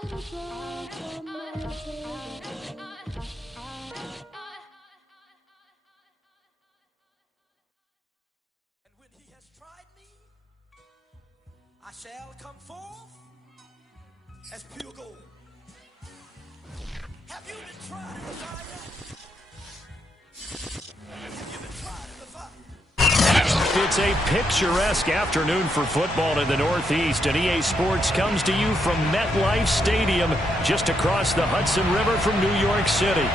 when he has tried me, I shall come forth as pure gold. Have you been tried in the fire? Have you been tried in the fire? It's a picturesque afternoon for football in the Northeast, and EA Sports comes to you from MetLife Stadium, just across the Hudson River from New York City.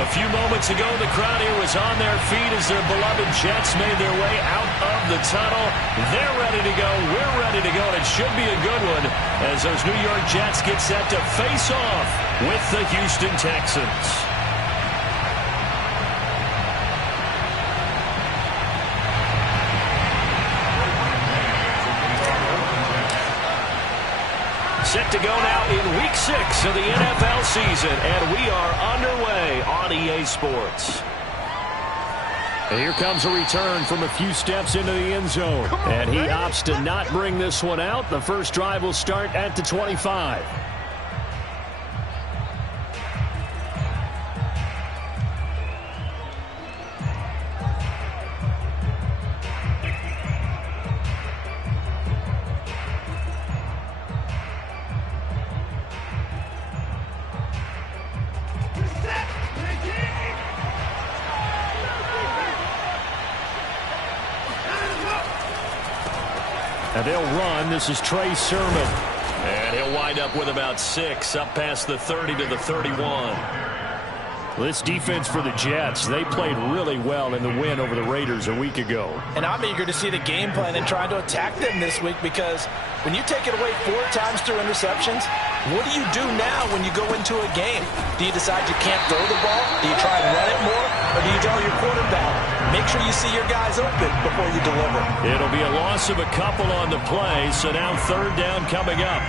A few moments ago, the crowd here was on their feet as their beloved Jets made their way out of the tunnel. They're ready to go. We're ready to go, and it should be a good one as those New York Jets get set to face off with the Houston Texans. Set to go now in Week 6 of the NFL season, and we are underway on EA Sports. And here comes a return from a few steps into the end zone, and he opts to not bring this one out. The first drive will start at the 25. And they'll run. This is Trey Sermon. And he'll wind up with about 6, up past the 30 to the 31. This defense for the Jets, they played really well in the win over the Raiders a week ago. And I'm eager to see the game plan and trying to attack them this week, because when you take it away 4 times through interceptions, what do you do now when you go into a game? Do you decide you can't throw the ball? Do you try and run it more? Or do you tell your quarterback, make sure you see your guys open before you deliver? It'll be a loss of a couple on the play, so now third down coming up.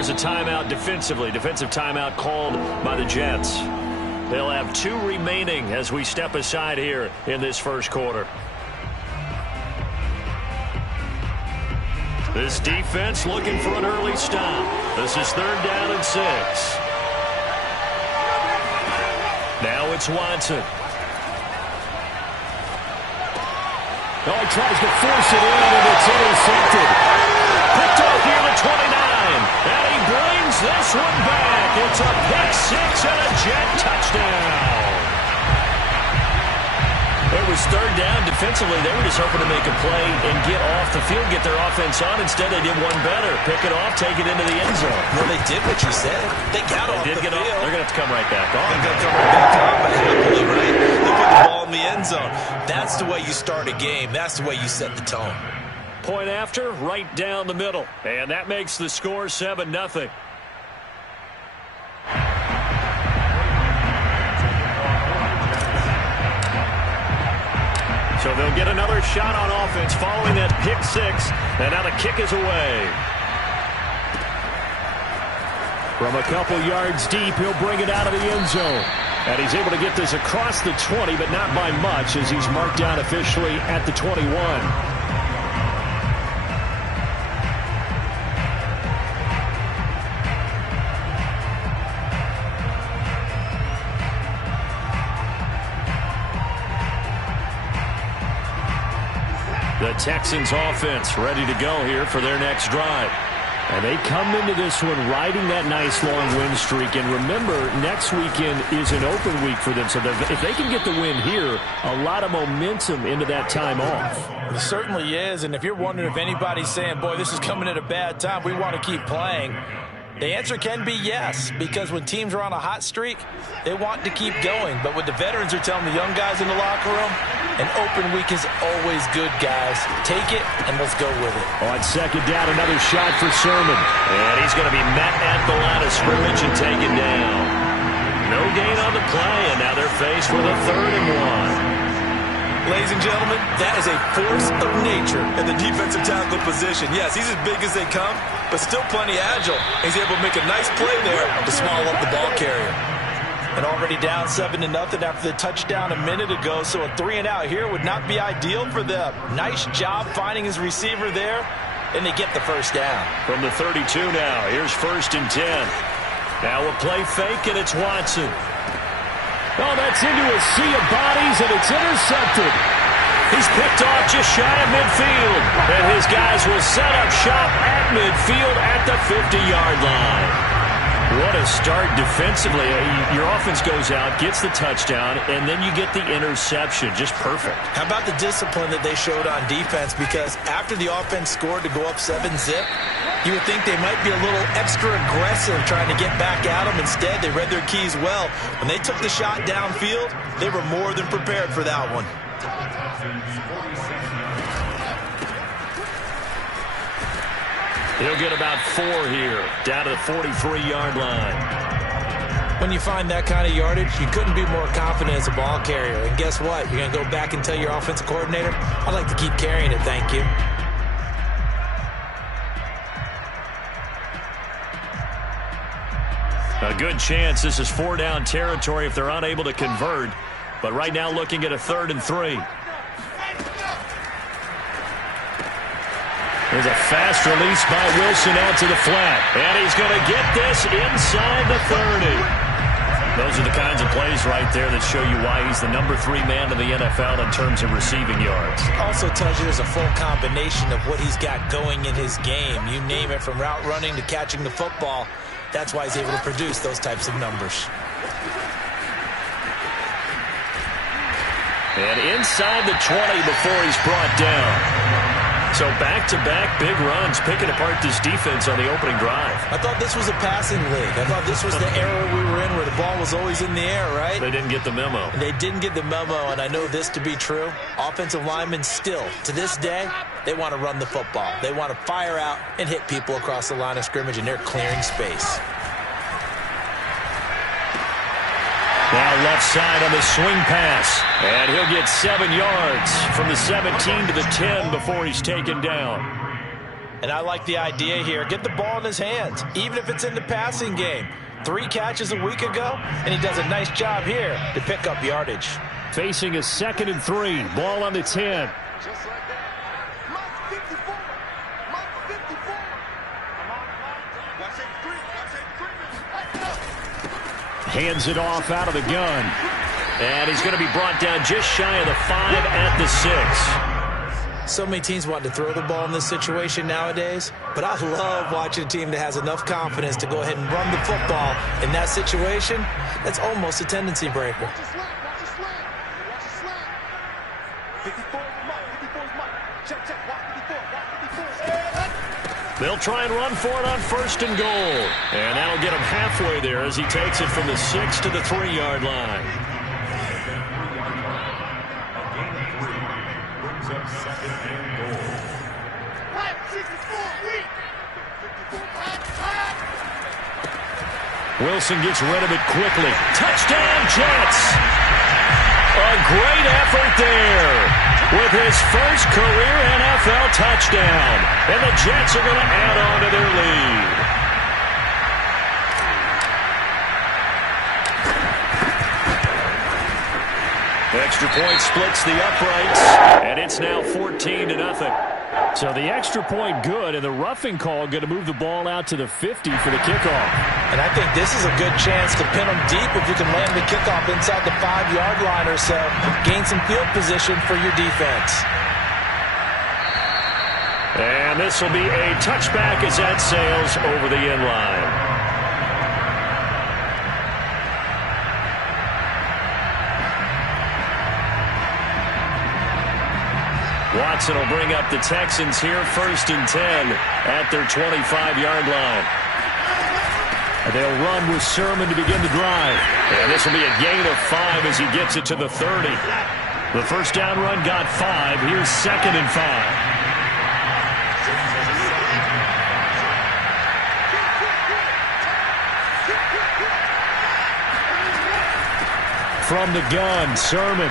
Here's a timeout defensively. Defensive timeout called by the Jets. They'll have 2 remaining as we step aside here in this first quarter. This defense looking for an early stop. This is third down and 6. Now it's Watson. Oh, he tries to force it in, and it's intercepted. Picked off here at 29. And he brings this one back. It's a pick 6 and a Jet touchdown. It was third down. Defensively, they were just hoping to make a play and get off the field, get their offense on. Instead, they did one better. Pick it off, take it into the end zone. Well, they did what you said. They got off the field. They're going to have to come right back on. They're going to come right back on, but happily, right? They put the ball in the end zone. That's the way you start a game. That's the way you set the tone. Point after, right down the middle. And that makes the score 7-0. So they'll get another shot on offense following that pick 6. And now the kick is away. From a couple yards deep, he'll bring it out of the end zone. And he's able to get this across the 20, but not by much, as he's marked down officially at the 21. The Texans offense ready to go here for their next drive. And they come into this one riding that nice long win streak. And remember, next weekend is an open week for them. So if they can get the win here, a lot of momentum into that time off. It certainly is. And if you're wondering if anybody's saying, boy, this is coming at a bad time, we want to keep playing, the answer can be yes, because when teams are on a hot streak, they want to keep going. But what the veterans are telling the young guys in the locker room, an open week is always good, guys. Take it, and let's go with it. On second down, another shot for Sermon. And he's going to be met at the line of scrimmage and taken down. No gain on the play, and now they're faced with a 3rd and 1. ladies and gentlemen, that is a force of nature at the defensive tackle position. Yes, he's as big as they come, but still plenty agile. He's able to make a nice play there to small up the ball carrier. And already down 7-0 after the touchdown a minute ago, so a 3-and-out here would not be ideal for them. Nice job finding his receiver there, and they get the first down. From the 32 now, here's 1st and 10. Now a play fake, and it's Watson. Oh, that's into a sea of bodies, and it's intercepted. He's picked off just shy of midfield, and his guys will set up shop at midfield at the 50-yard line. What a start defensively. Your offense goes out, gets the touchdown, and then you get the interception. Just perfect. How about the discipline that they showed on defense? Because after the offense scored to go up 7-zip, you would think they might be a little extra aggressive trying to get back at them. Instead, they read their keys well. When they took the shot downfield, they were more than prepared for that one. He'll get about 4 here, down to the 43-yard line. When you find that kind of yardage, you couldn't be more confident as a ball carrier. And guess what? You're going to go back and tell your offensive coordinator, I'd like to keep carrying it, thank you. A good chance this is 4-down territory if they're unable to convert. But right now looking at a 3rd and 3. There's a fast release by Wilson out to the flat. And he's going to get this inside the 30. Those are the kinds of plays right there that show you why he's the number 3 man in the NFL in terms of receiving yards. Also tells you there's a full combination of what he's got going in his game. You name it, from route running to catching the football. That's why he's able to produce those types of numbers. And inside the 20 before he's brought down. So back-to-back big runs, picking apart this defense on the opening drive. I thought this was a passing league. I thought this was the era we were in where the ball was always in the air, right? They didn't get the memo. They didn't get the memo, and I know this to be true. Offensive linemen still, to this day, they want to run the football. They want to fire out and hit people across the line of scrimmage, and they're clearing space. Now left side on the swing pass. And he'll get 7 yards from the 17 to the 10 before he's taken down. And I like the idea here. Get the ball in his hands, even if it's in the passing game. 3 catches a week ago, and he does a nice job here to pick up yardage. Facing a 2nd and 3. Ball on the 10. Hands it off out of the gun. And he's going to be brought down just shy of the 5 at the 6. So many teams want to throw the ball in this situation nowadays, but I love watching a team that has enough confidence to go ahead and run the football in that situation. That's almost a tendency breaker. They'll try and run for it on 1st and goal. And that'll get him halfway there as he takes it from the 6 to the 3-yard line. Wilson gets rid of it quickly. Touchdown, Jets! A great effort there with his first career NFL touchdown. And the Jets are going to add on to their lead. Extra point splits the uprights, and it's now 14-0. So the extra point good, and the roughing call going to move the ball out to the 50 for the kickoff. And I think this is a good chance to pin them deep if you can land the kickoff inside the 5-yard line or so. Gain some field position for your defense. And this will be a touchback as that sails over the end line. Watson will bring up the Texans here 1st and 10 at their 25-yard line. They'll run with Sermon to begin the drive. And this will be a gain of 5 as he gets it to the 30. The first down run got 5. Here's 2nd and 5. From the gun, Sermon.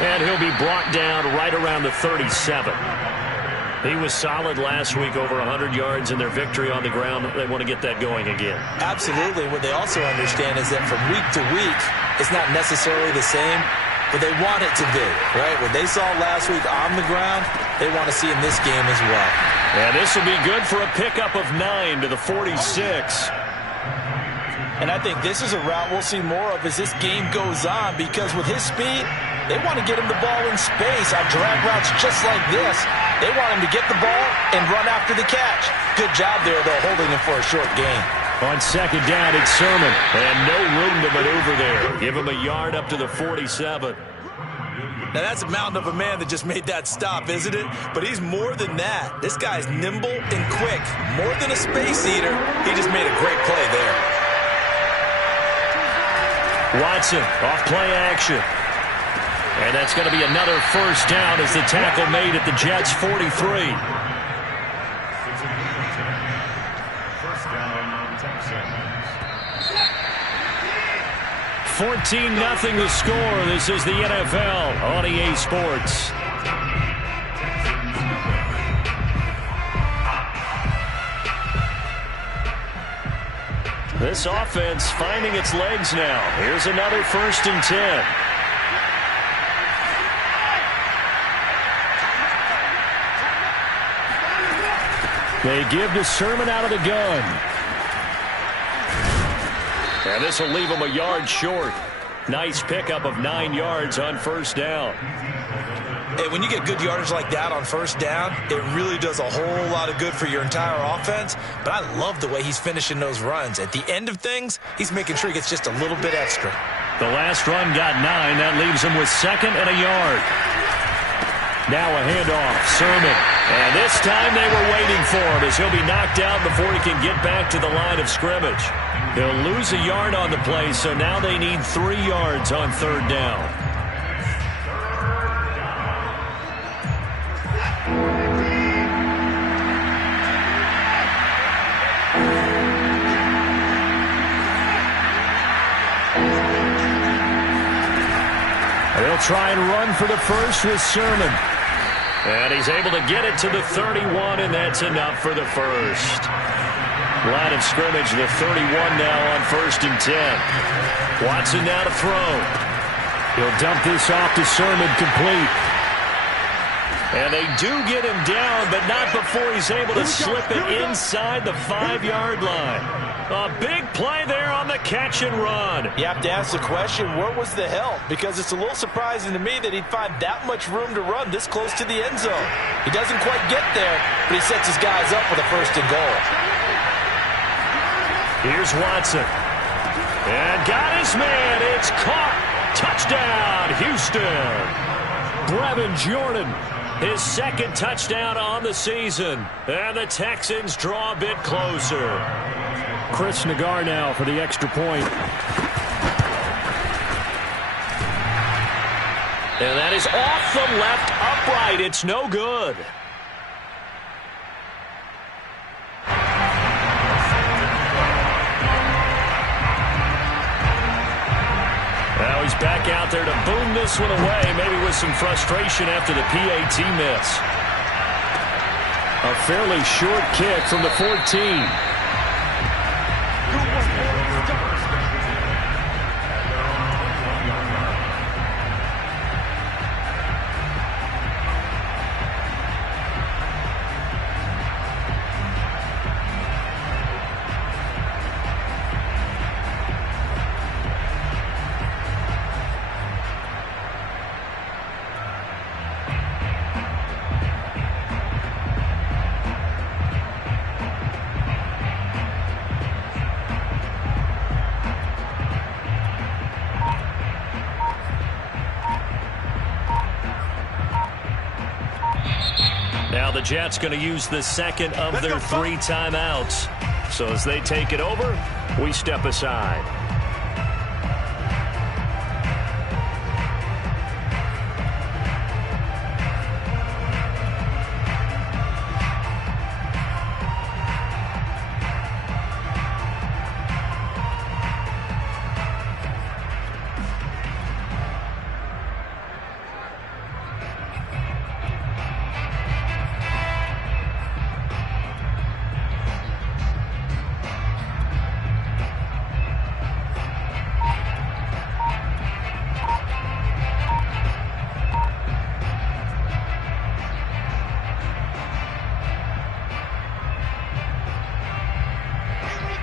And he'll be brought down right around the 37. He was solid last week, over 100 yards in their victory on the ground. They want to get that going again. Absolutely. What they also understand is that from week to week, it's not necessarily the same, but they want it to be, right? What they saw last week on the ground, they want to see in this game as well. And this will be good for a pickup of 9 to the 46. And I think this is a route we'll see more of as this game goes on, because with his speed, they want to get him the ball in space on drag routes just like this. They want him to get the ball and run after the catch. Good job there, though, holding him for a short gain. On second down, it's Sermon. And no room to maneuver there. Give him a yard up to the 47. Now, that's a mountain of a man that just made that stop, isn't it? But he's more than that. This guy's nimble and quick. More than a space eater, he just made a great play there. Watson, off play action. And that's going to be another first down as the tackle made at the Jets' 43. First down, Texans. 14-0 the score. This is the NFL on EA Sports. This offense finding its legs now. Here's another 1st and 10. They give to Sermon out of the gun. And this will leave him a yard short. Nice pickup of 9 yards on first down. Hey, when you get good yardage like that on first down, it really does a whole lot of good for your entire offense. But I love the way he's finishing those runs. At the end of things, he's making sure he gets just a little bit extra. The last run got 9. That leaves him with 2nd and a yard. Now a handoff, Sermon. And this time they were waiting for him as he'll be knocked out before he can get back to the line of scrimmage. He'll lose a yard on the play, so now they need 3 yards on 3rd down. They'll try and run for the first with Sermon. And he's able to get it to the 31, and that's enough for the first. Line of scrimmage, the 31 now on 1st and 10. Watson now to throw. He'll dump this off to Sermon, complete. And they do get him down, but not before he's able to slip it inside the 5-yard line. A big play there on the catch and run. You have to ask the question, where was the help? Because it's a little surprising to me that he'd find that much room to run this close to the end zone. He doesn't quite get there, but he sets his guys up with a 1st and goal. Here's Watson. And got his man. It's caught. Touchdown, Houston. Brevin Jordan, his 2nd touchdown on the season. And the Texans draw a bit closer. Chris Nagar now for the extra point. And that is off the left upright. It's no good. Now he's back out there to boom this one away, maybe with some frustration after the PAT miss. A fairly short kick from the 14. Now the Jets going to use the 2nd of their 3 timeouts. So as they take it over, we step aside.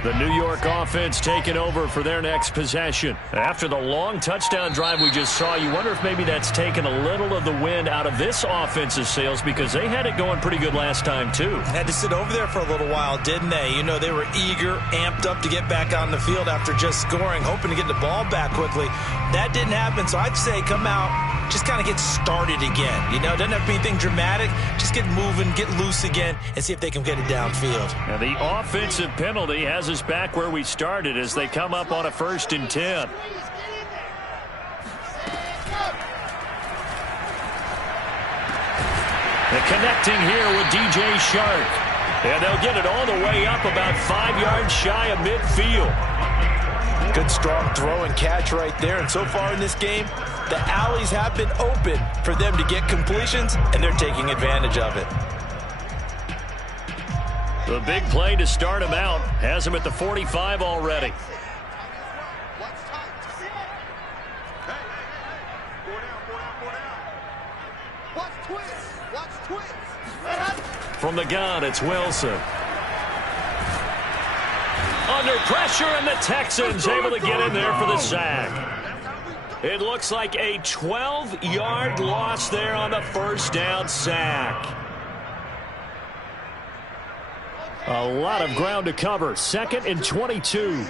The New York offense taking over for their next possession. After the long touchdown drive we just saw, you wonder if maybe that's taken a little of the wind out of this offense's sails because they had it going pretty good last time too. Had to sit over there for a little while, didn't they? You know, they were eager, amped up to get back on the field after just scoring, hoping to get the ball back quickly. That didn't happen, so I'd say come out, just kind of get started again. You know, doesn't have to be anything dramatic. Just get moving, get loose again, and see if they can get it downfield. And the offensive penalty has us back where we started as they come up on a 1st and 10. The connecting here with DJ Chark. And they'll get it all the way up about 5 yards shy of midfield. Good strong throw and catch right there. And so far in this game, the alleys have been open for them to get completions, and they're taking advantage of it. The big play to start him out has him at the 45 already. From the gun, it's Wilson. Under pressure, and the Texans able to get in there for the sack. It looks like a 12-yard loss there on the 1st down sack. A lot of ground to cover. 2nd and 22.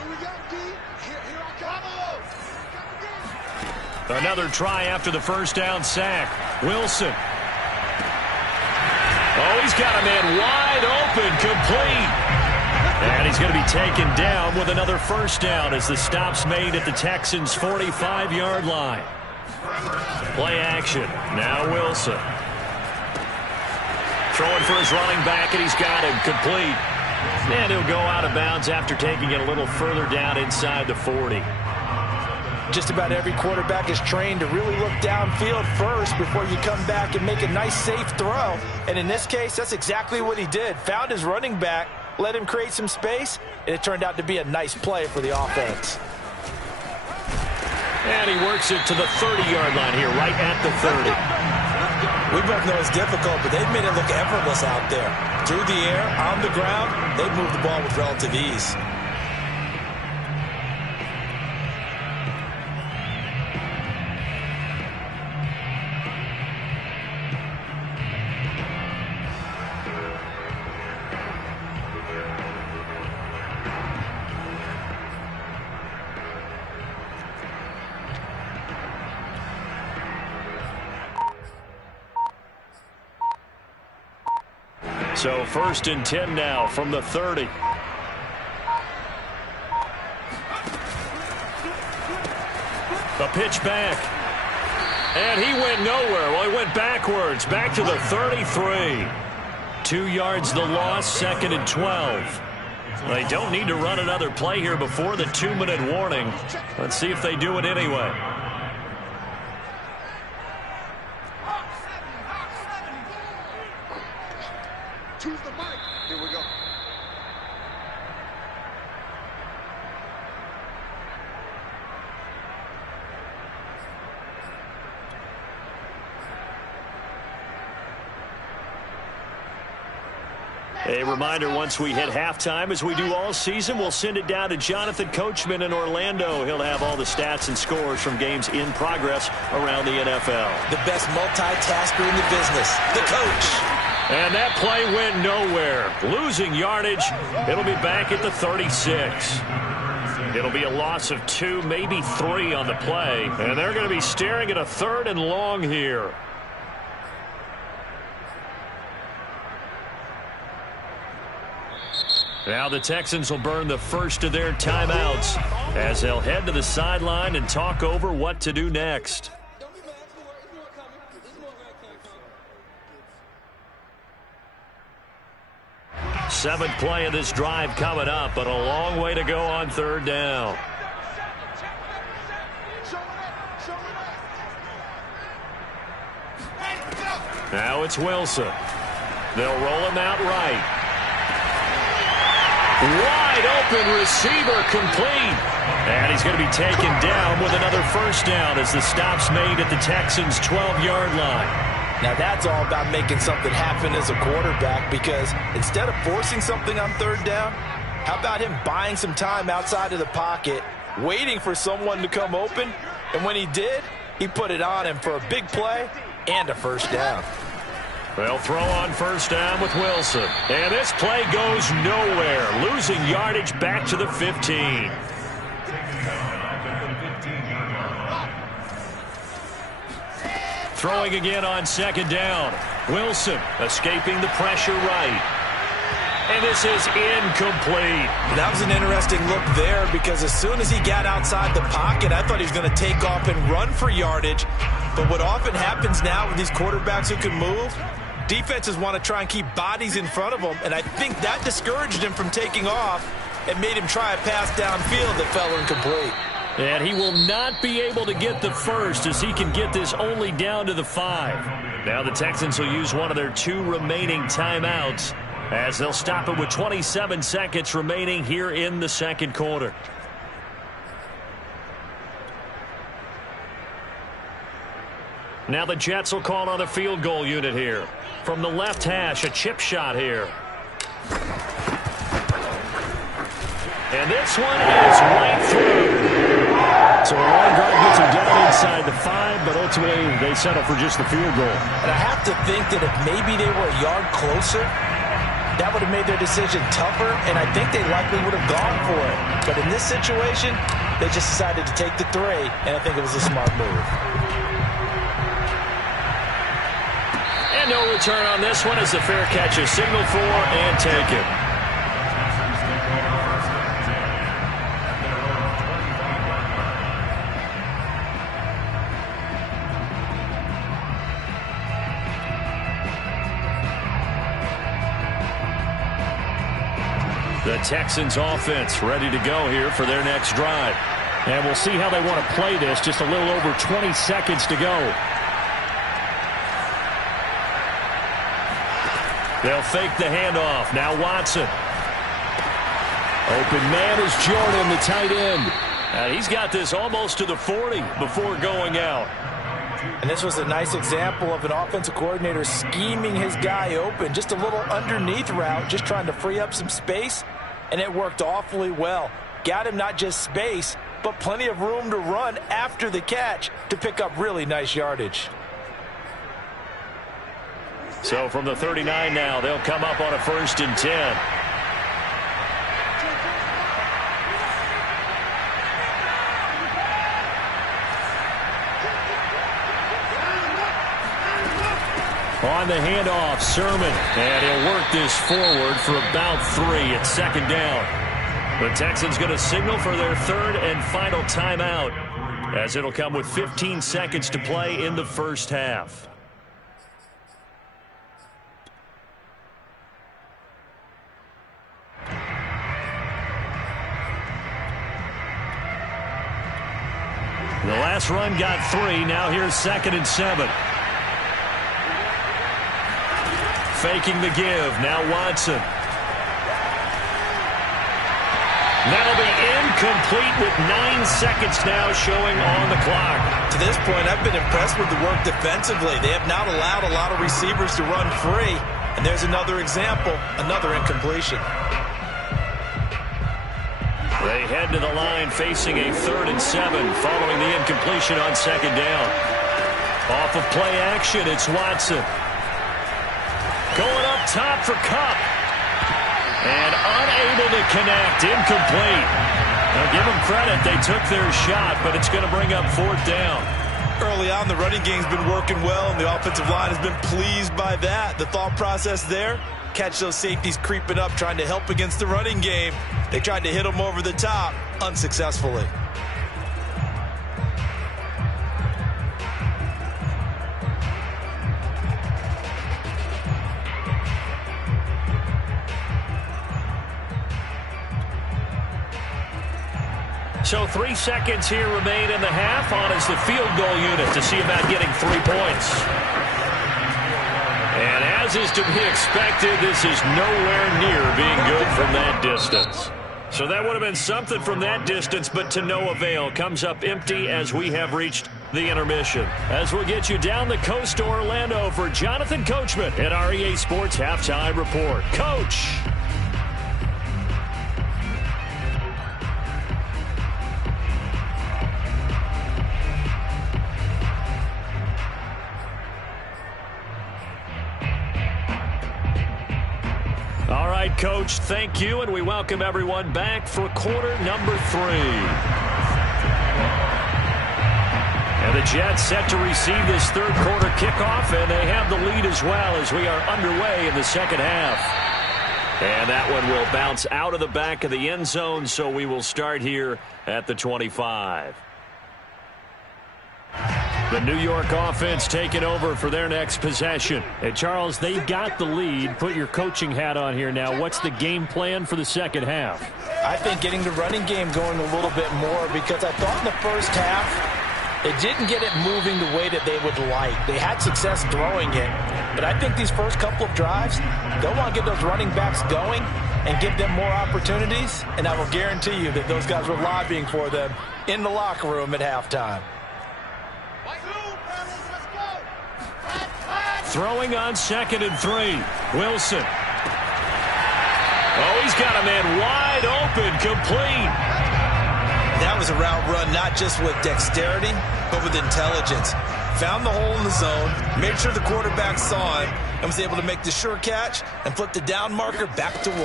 Another try after the 1st down sack. Wilson. Oh, he's got a man wide open, complete. And he's going to be taken down with another 1st down as the stop's made at the Texans' 45-yard line. Play action. Now Wilson. Throwing for his running back, and he's got him complete. And he'll go out of bounds after taking it a little further down inside the 40. Just about every quarterback is trained to really look downfield first before you come back and make a nice, safe throw. And in this case, that's exactly what he did. Found his running back, let him create some space, and it turned out to be a nice play for the offense. And he works it to the 30-yard line here, right at the 30. We both know it's difficult, but they've made it look effortless out there. Through the air, on the ground, they've moved the ball with relative ease. So 1st and 10 now from the 30. The pitch back. And he went nowhere. Well, he went backwards. Back to the 33. 2 yards the loss, 2nd and 12. They don't need to run another play here before the 2-minute warning. Let's see if they do it anyway. A reminder, once we hit halftime, as we do all season, we'll send it down to Jonathan Coachman in Orlando. He'll have all the stats and scores from games in progress around the NFL. The best multitasker in the business, the coach. And that play went nowhere. Losing yardage. It'll be back at the 36. It'll be a loss of 2, maybe 3 on the play. And they're going to be staring at a 3rd and long here. Now the Texans will burn the first of their timeouts as they'll head to the sideline and talk over what to do next. Seventh play of this drive coming up, but a long way to go on 3rd down. Now it's Wilson. They'll roll him out right. Wide open receiver, complete. And he's going to be taken down with another 1st down as the stop's made at the Texans' 12-yard line. Now that's all about making something happen as a quarterback, because instead of forcing something on 3rd down, How about him buying some time outside of the pocket, waiting for someone to come open, and when he did, he put it on him for a big play and a first down. They'll throw on first down with Wilson. And this play goes nowhere, losing yardage back to the 15. Throwing again on second down. Wilson escaping the pressure right. And this is incomplete. That was an interesting look there because as soon as he got outside the pocket, I thought he was going to take off and run for yardage. But what often happens now with these quarterbacks who can move, defenses want to try and keep bodies in front of them, and I think that discouraged him from taking off and made him try a pass downfield that fell incomplete. And he will not be able to get the first as he can get this only down to the 5. Now the Texans will use one of their 2 remaining timeouts as they'll stop it with 27 seconds remaining here in the second quarter. Now the Jets will call on the field goal unit here. From the left hash, a chip shot here. And this one is right through. So a long drive gets him down inside the 5, but ultimately they settle for just the field goal. And I have to think that if maybe they were a yard closer, that would have made their decision tougher, and I think they likely would have gone for it. But in this situation, they just decided to take the 3, and I think it was a smart move. And no return on this one as the fair catch is signaled for and taken. The Texans offense ready to go here for their next drive. And we'll see how they want to play this. Just a little over 20 seconds to go. They'll fake the handoff. Now Watson. Open man is Jordan, the tight end. And he's got this almost to the 40 before going out. And this was a nice example of an offensive coordinator scheming his guy open. Just a little underneath route, just trying to free up some space. And it worked awfully well. Got him not just space, but plenty of room to run after the catch to pick up really nice yardage. So from the 39 now, they'll come up on a 1st and 10. On the handoff, Sermon. And he'll work this forward for about 3 at 2nd down. The Texans going to signal for their 3rd and final timeout as it'll come with 15 seconds to play in the first half. The last run got 3. Now here's 2nd and 7. Faking the give. Now Watson. That'll be incomplete with 9 seconds now showing on the clock. To this point, I've been impressed with the work defensively. They have not allowed a lot of receivers to run free. And there's another example, another incompletion. They head to the line facing a 3rd and 7 following the incompletion on 2nd down. Off of play action, it's Watson. Going up top for Kupp. And unable to connect. Incomplete. Now give them credit. They took their shot, but it's going to bring up 4th down. Early on, the running game's been working well, and the offensive line has been pleased by that. The thought process there, catch those safeties creeping up, trying to help against the running game. They tried to hit them over the top, unsuccessfully. So 3 seconds here remain in the half. On is the field goal unit to see about getting 3 points. And as is to be expected, this is nowhere near being good from that distance. So that would have been something from that distance, but to no avail. Comes up empty as we have reached the intermission. As we'll get you down the coast to Orlando for Jonathan Coachman at our EA Sports Halftime Report. Coach. Coach. Thank you, and we welcome everyone back for quarter number 3. And the Jets set to receive this third quarter kickoff, and they have the lead as well as we are underway in the second half. And that one will bounce out of the back of the end zone, so we will start here at the 25. The New York offense taking over for their next possession. Hey, Charles, they've got the lead. Put your coaching hat on here now. What's the game plan for the second half? I think getting the running game going a little bit more, because I thought in the first half they didn't get it moving the way that they would like. They had success throwing it, but I think these first couple of drives, they'll want to get those running backs going and give them more opportunities, and I will guarantee you that those guys were lobbying for them in the locker room at halftime. Throwing on 2nd and 3. Wilson. Oh, he's got a man wide open, complete. That was a route run, not just with dexterity, but with intelligence. Found the hole in the zone, made sure the quarterback saw him, and was able to make the sure catch and flip the down marker back to 1.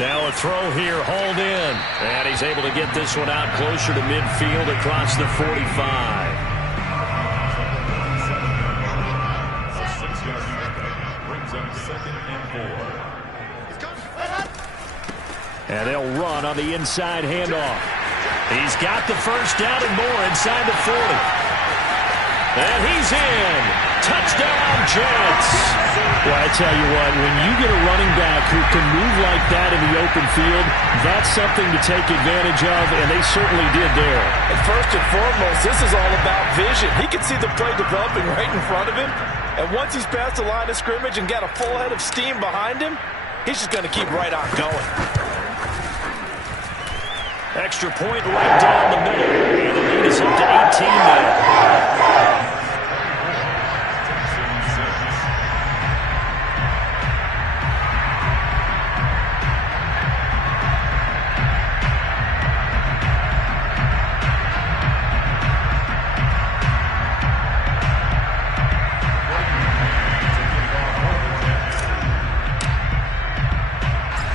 Now a throw here, hauled in. And he's able to get this one out closer to midfield across the 45. And they'll run on the inside handoff. He's got the first down and more inside the 40. And he's in. Touchdown, Jets. Well, I tell you what, when you get a running back who can move like that in the open field, that's something to take advantage of, and they certainly did there. And first and foremost, this is all about vision. He can see the play developing right in front of him, and once he's past the line of scrimmage and got a full head of steam behind him, he's just going to keep right on going. Extra point right down the middle. And the lead is up to 18 now.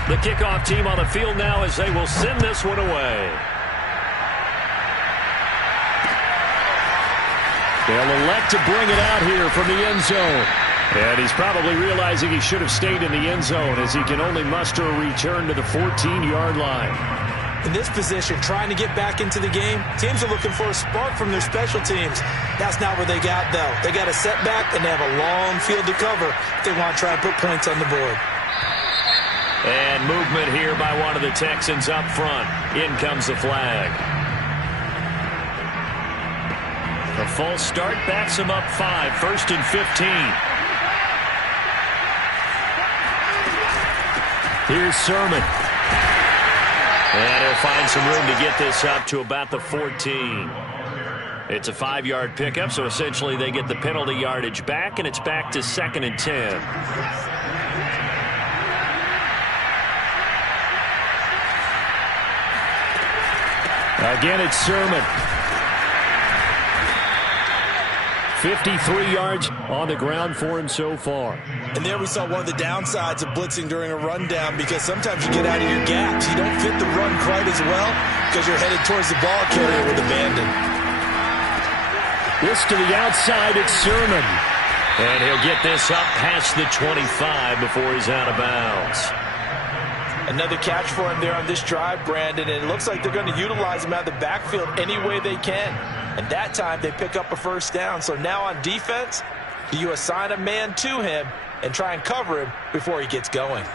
The kickoff team on the field now as they will send this one away. They'll elect to bring it out here from the end zone. And he's probably realizing he should have stayed in the end zone as he can only muster a return to the 14-yard line. In this position, trying to get back into the game, teams are looking for a spark from their special teams. That's not what they got, though. They got a setback, and they have a long field to cover if they want to try and put points on the board. And movement here by one of the Texans up front. In comes the flag. A false start backs him up 5. 1st and 15. Here's Sermon. And he'll find some room to get this up to about the 14. It's a 5-yard pickup, so essentially they get the penalty yardage back, and it's back to 2nd and 10. Again, it's Sermon. 53 yards on the ground for him so far. And there we saw one of the downsides of blitzing during a rundown, because sometimes you get out of your gaps. You don't fit the run quite as well because you're headed towards the ball carrier with abandon. This to the outside, it's Sermon. And he'll get this up past the 25 before he's out of bounds. Another catch for him there on this drive, Brandon, and it looks like they're going to utilize him out of the backfield any way they can. And that time they pick up a first down. So now on defense, do you assign a man to him and try and cover him before he gets going?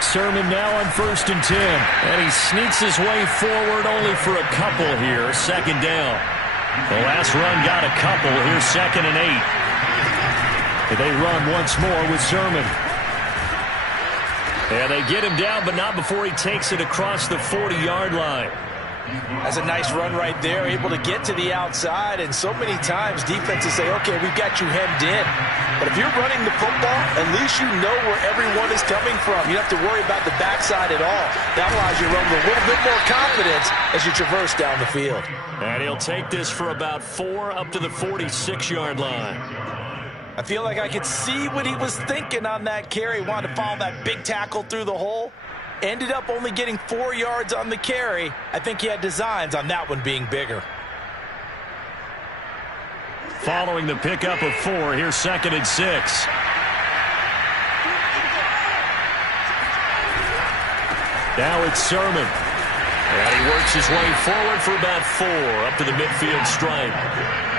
Sermon now on 1st and 10. And he sneaks his way forward only for a couple here. 2nd down. The last run got a couple. Here's 2nd and 8. They run once more with Sermon. And they get him down, but not before he takes it across the 40-yard line. That's a nice run right there, able to get to the outside, and so many times defenses say, okay, we've got you hemmed in. But if you're running the football, at least you know where everyone is coming from. You don't have to worry about the backside at all. That allows you to run with a little bit more confidence as you traverse down the field. And he'll take this for about 4 up to the 46-yard line. I feel like I could see what he was thinking on that carry. Wanted to follow that big tackle through the hole. Ended up only getting 4 yards on the carry. I think he had designs on that one being bigger. Following the pickup of 4, here's 2nd and 6. Now it's Sermon. And he works his way forward for about 4 up to the midfield stripe.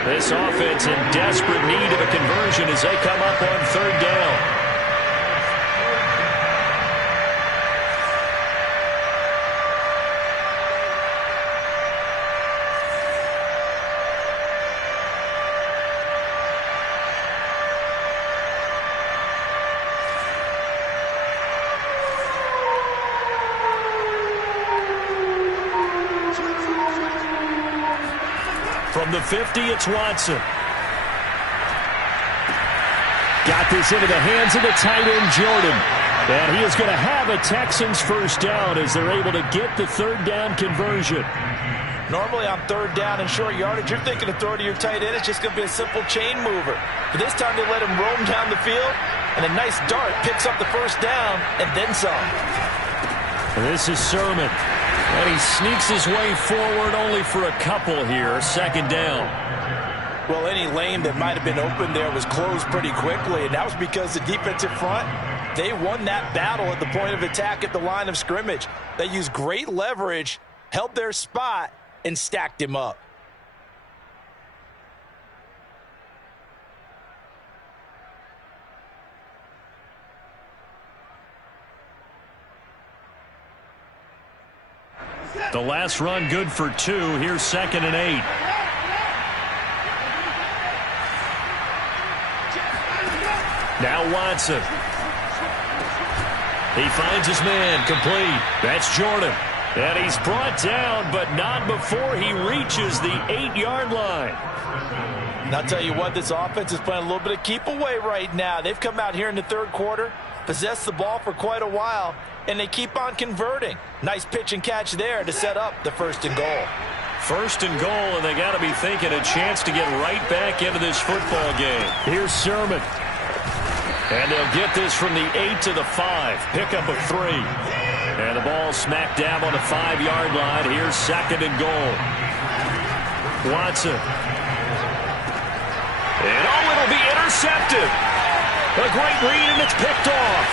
This offense in desperate need of a conversion as they come up on 3rd down. From the 50, it's Watson. Got this into the hands of the tight end, Jordan. And he is going to have a Texans first down as they're able to get the 3rd down conversion. Normally on 3rd down and short yardage, you're thinking of throw to your tight end. It's just going to be a simple chain mover. But this time they let him roam down the field, and a nice dart picks up the first down and then some. This is Sermon. And he sneaks his way forward only for a couple here. 2nd down. Well, any lane that might have been open there was closed pretty quickly, and that was because the defensive front, they won that battle at the point of attack at the line of scrimmage. They used great leverage, held their spot, and stacked him up. The last run good for 2. Here's 2nd and 8. Now Watson. He finds his man, complete. That's Jordan. And he's brought down, but not before he reaches the 8-yard line. And I'll tell you what, this offense is playing a little bit of keep away right now. They've come out here in the 3rd quarter, possessed the ball for quite a while, and they keep on converting. Nice pitch and catch there to set up the 1st and goal. 1st and goal, and they got to be thinking a chance to get right back into this football game. Here's Sermon. And they'll get this from the 8 to the 5. Pickup of 3. And the ball smacked down on the 5-yard line. Here's 2nd and goal. Watson. And it'll be intercepted. A great read, and it's picked off.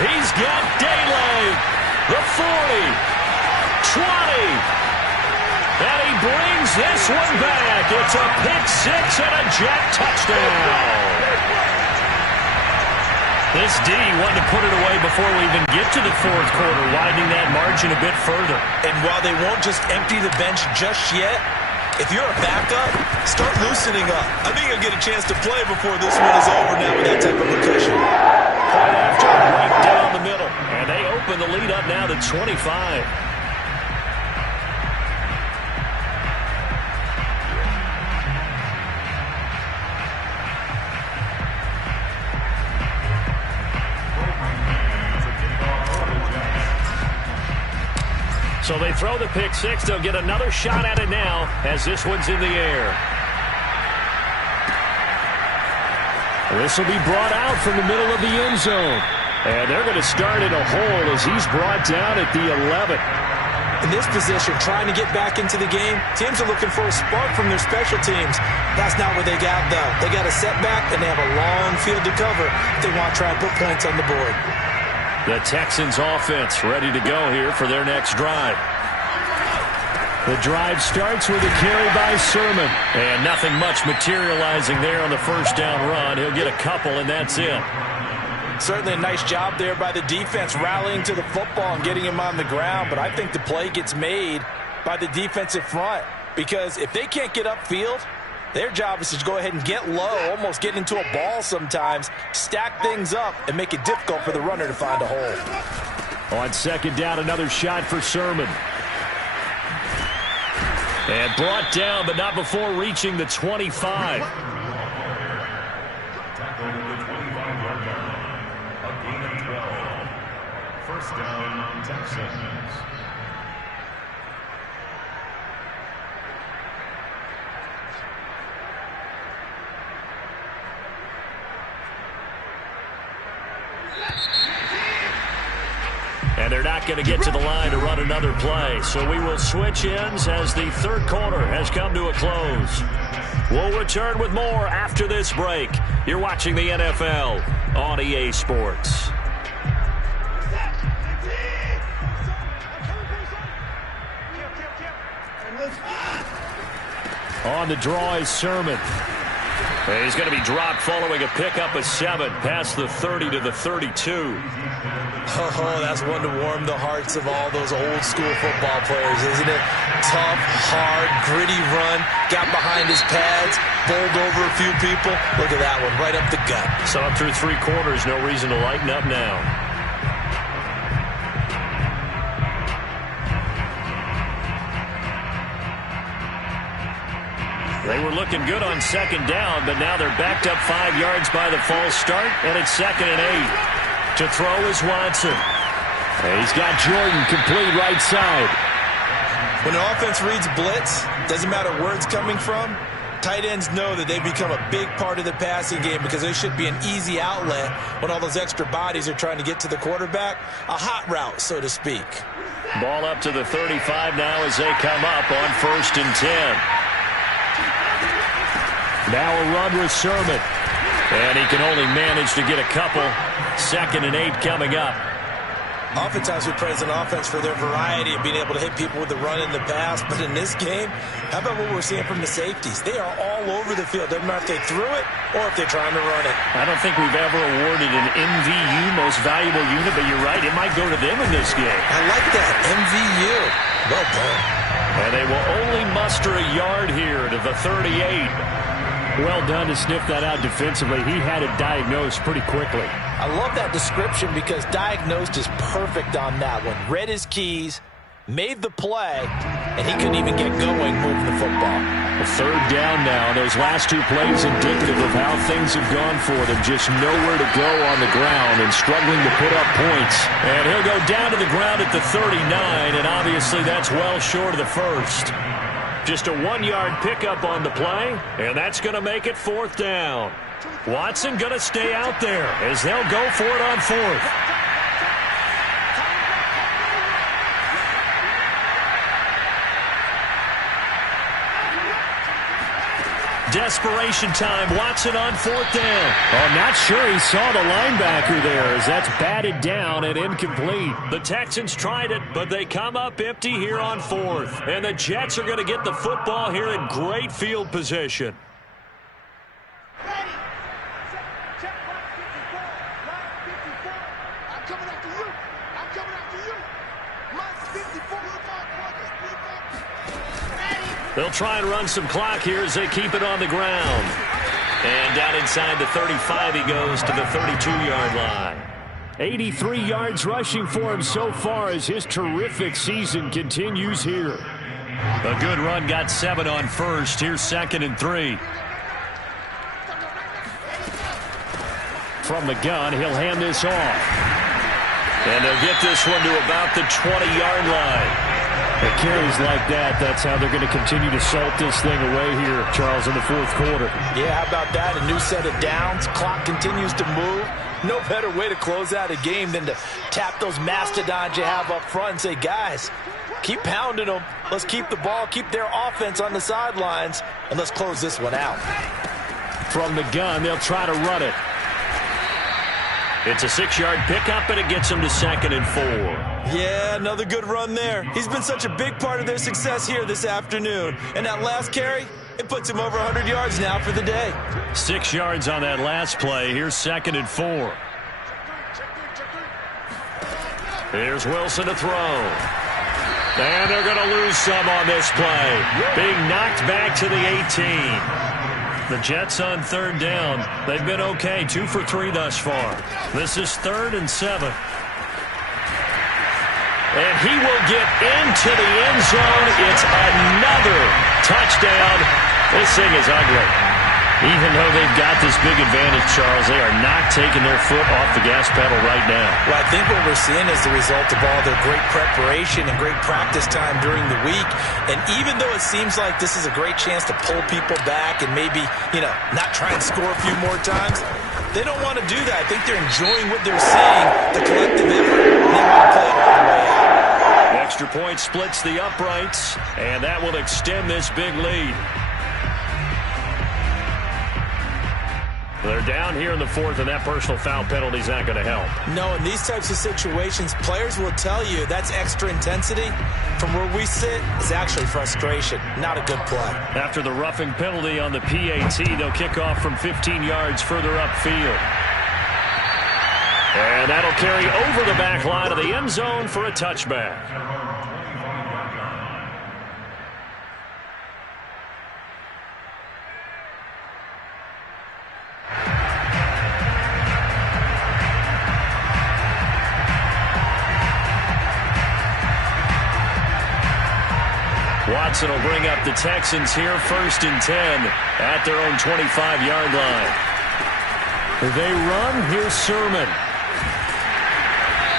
He's got daylight. The 40. 20. And he brings this one back. It's a pick-6 and a Jet touchdown. This D wanted to put it away before we even get to the 4th quarter, widening that margin a bit further. And while they won't just empty the bench just yet, if you're a backup, start loosening up. I think you'll get a chance to play before this one is over now with that type of a cushion. Point after right down the middle. And they open the lead up now to 25. So they throw the pick-6. They'll get another shot at it now as this one's in the air. This will be brought out from the middle of the end zone. And they're going to start in a hole as he's brought down at the 11. In this position, trying to get back into the game, teams are looking for a spark from their special teams. That's not what they got, though. They got a setback, and they have a long field to cover if they want to try and put points on the board. The Texans offense ready to go here for their next drive. The drive starts with a carry by Sermon. And nothing much materializing there on the 1st down run. He'll get a couple, and that's it. Certainly a nice job there by the defense rallying to the football and getting him on the ground. But I think the play gets made by the defensive front. Because if they can't get upfield, their job is to go ahead and get low, almost get into a ball sometimes, stack things up, and make it difficult for the runner to find a hole. On second down, another shot for Sermon. And brought down, but not before reaching the 25. Tackled at the 25-yard line. A gain of 12. First down, Texans. And they're not going to get to the line to run another play. So we will switch ends as the third quarter has come to a close. We'll return with more after this break. You're watching the NFL on EA Sports. On the draw is Sermon. He's going to be dropped following a pickup of 7 past the 30 to the 32. Oh, that's one to warm the hearts of all those old school football players, isn't it? Tough, hard, gritty run, got behind his pads, bowled over a few people. Look at that one, right up the gut. So up through 3 quarters, no reason to lighten up now. They were looking good on second down, but now they're backed up 5 yards by the false start, and it's 2nd and 8. To throw is Watson. He's got Jordan complete right side. When an offense reads blitz, doesn't matter where it's coming from, tight ends know that they become a big part of the passing game because they should be an easy outlet when all those extra bodies are trying to get to the quarterback. A hot route, so to speak. Ball up to the 35 now as they come up on 1st and 10. Now a run with Sermon. And he can only manage to get a couple. 2nd and 8 coming up. Oftentimes we praise an offense for their variety of being able to hit people with the run in the pass. But in this game, how about what we're seeing from the safeties? They are all over the field. Doesn't matter if they threw it or if they're trying to run it. I don't think we've ever awarded an MVU, most valuable unit, but you're right. It might go to them in this game. I like that. MVU. Well done. And they will only muster a yard here to the 38. Well done to sniff that out defensively. He had it diagnosed pretty quickly. I love that description because diagnosed is perfect on that one. Read his keys, made the play, and he couldn't even get going moving the football. A 3rd down now. Those last 2 plays indicative of how things have gone for them. Just nowhere to go on the ground and struggling to put up points. And he'll go down to the ground at the 39, and obviously that's well short of the first. Just a 1-yard pickup on the play, and that's going to make it 4th down. Watson going to stay out there as they'll go for it on 4th. Desperation time. Watson on 4th down. Oh, I'm not sure he saw the linebacker there as that's batted down and incomplete. The Texans tried it, but they come up empty here on 4th. And the Jets are going to get the football here in great field position. They'll try and run some clock here as they keep it on the ground. And down inside the 35 he goes to the 32-yard line. 83 yards rushing for him so far as his terrific season continues here. A good run, got 7 on 1st. Here's 2nd and 3. From the gun, he'll hand this off. And they'll get this one to about the 20-yard line. The carries like that, that's how they're going to continue to salt this thing away here, Charles, in the 4th quarter. Yeah, how about that? A new set of downs. Clock continues to move. No better way to close out a game than to tap those mastodons you have up front and say, guys, keep pounding them. Let's keep the ball, keep their offense on the sidelines, and let's close this one out. From the gun, they'll try to run it. It's a 6-yard pickup, and it gets them to 2nd and 4. Yeah, another good run there. He's been such a big part of their success here this afternoon. And that last carry, it puts him over 100 yards now for the day. 6 yards on that last play. Here's 2nd and 4. Here's Wilson to throw. And they're going to lose some on this play. Being knocked back to the 18. The Jets on 3rd down. They've been okay, 2 for 3 thus far. This is 3rd and 7. And he will get into the end zone. It's another touchdown. This thing is ugly. Even though they've got this big advantage, Charles, they are not taking their foot off the gas pedal right now. Well, I think what we're seeing is the result of all their great preparation and great practice time during the week. And even though it seems like this is a great chance to pull people back and maybe, not try and score a few more times, they don't want to do that. I think they're enjoying what they're seeing, the collective effort, and they want to play it all the way out. The extra point splits the uprights, and that will extend this big lead. They're down here in the fourth, and that personal foul penalty is not going to help. No, in these types of situations, players will tell you that's extra intensity. From where we sit, is actually frustration. Not a good play. After the roughing penalty on the PAT, they'll kick off from 15 yards further upfield. And that'll carry over the back line of the end zone for a touchback. Watson will bring up the Texans here, 1st and 10 at their own 25-yard line. They run. Here's Sermon.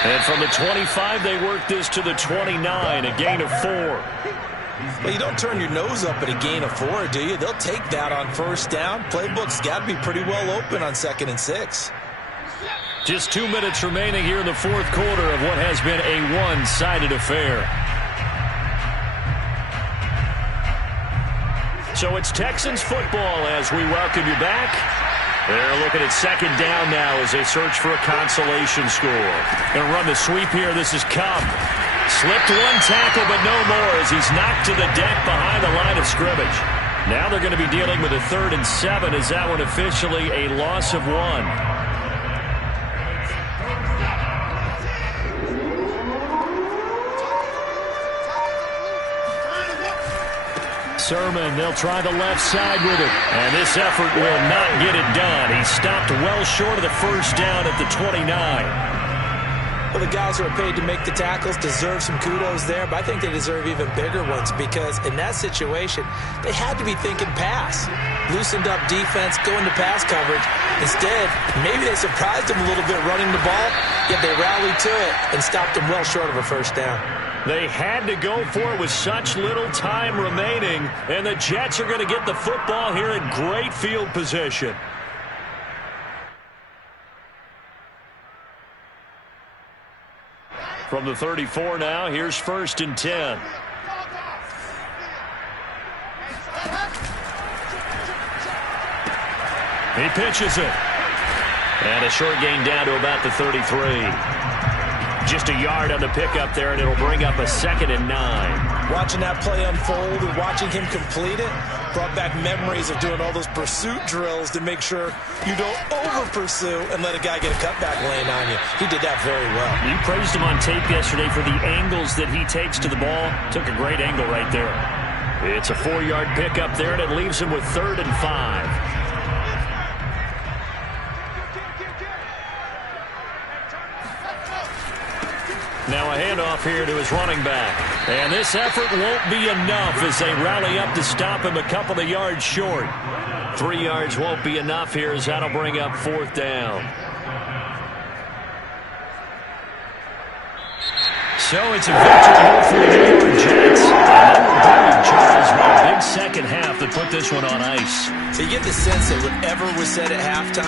And from the 25, they work this to the 29, a gain of 4. Well, you don't turn your nose up at a gain of 4, do you? They'll take that on 1st down. Playbook's got to be pretty well open on 2nd and 6. Just 2 minutes remaining here in the fourth quarter of what has been a one-sided affair. So it's Texans football as we welcome you back. They're looking at 2nd down now as they search for a consolation score. Going to run the sweep here. This is Cup. Slipped one tackle, but no more as he's knocked to the deck behind the line of scrimmage. Now they're going to be dealing with a 3rd and 7. Is that one officially a loss of 1? Sermon, they'll try the left side with it. And this effort will not get it done. He stopped well short of the 1st down at the 29. Well, the guys who are paid to make the tackles deserve some kudos there, but I think they deserve even bigger ones because in that situation, they had to be thinking pass. Loosened up defense, going to pass coverage. Instead, maybe they surprised them a little bit running the ball, yet they rallied to it and stopped them well short of a 1st down. They had to go for it with such little time remaining, and the Jets are going to get the football here in great field position. From the 34 now, here's 1st and 10. He pitches it. And a short gain down to about the 33. Just a yard on the pickup there, and it'll bring up a 2nd and 9. Watching that play unfold and watching him complete it brought back memories of doing all those pursuit drills to make sure you don't over-pursue and let a guy get a cutback lane on you. He did that very well. You praised him on tape yesterday for the angles that he takes to the ball. Took a great angle right there. It's a 4-yard pickup there, and it leaves him with 3rd and 5. Now a handoff here to his running back. And this effort won't be enough as they rally up to stop him a couple of yards short. 3 yards won't be enough here as that'll bring up 4th down. So it's a victory here for the New York Jets. And they were buried, Charles, with a big second half that put this one on ice. So you get the sense that whatever was said at halftime,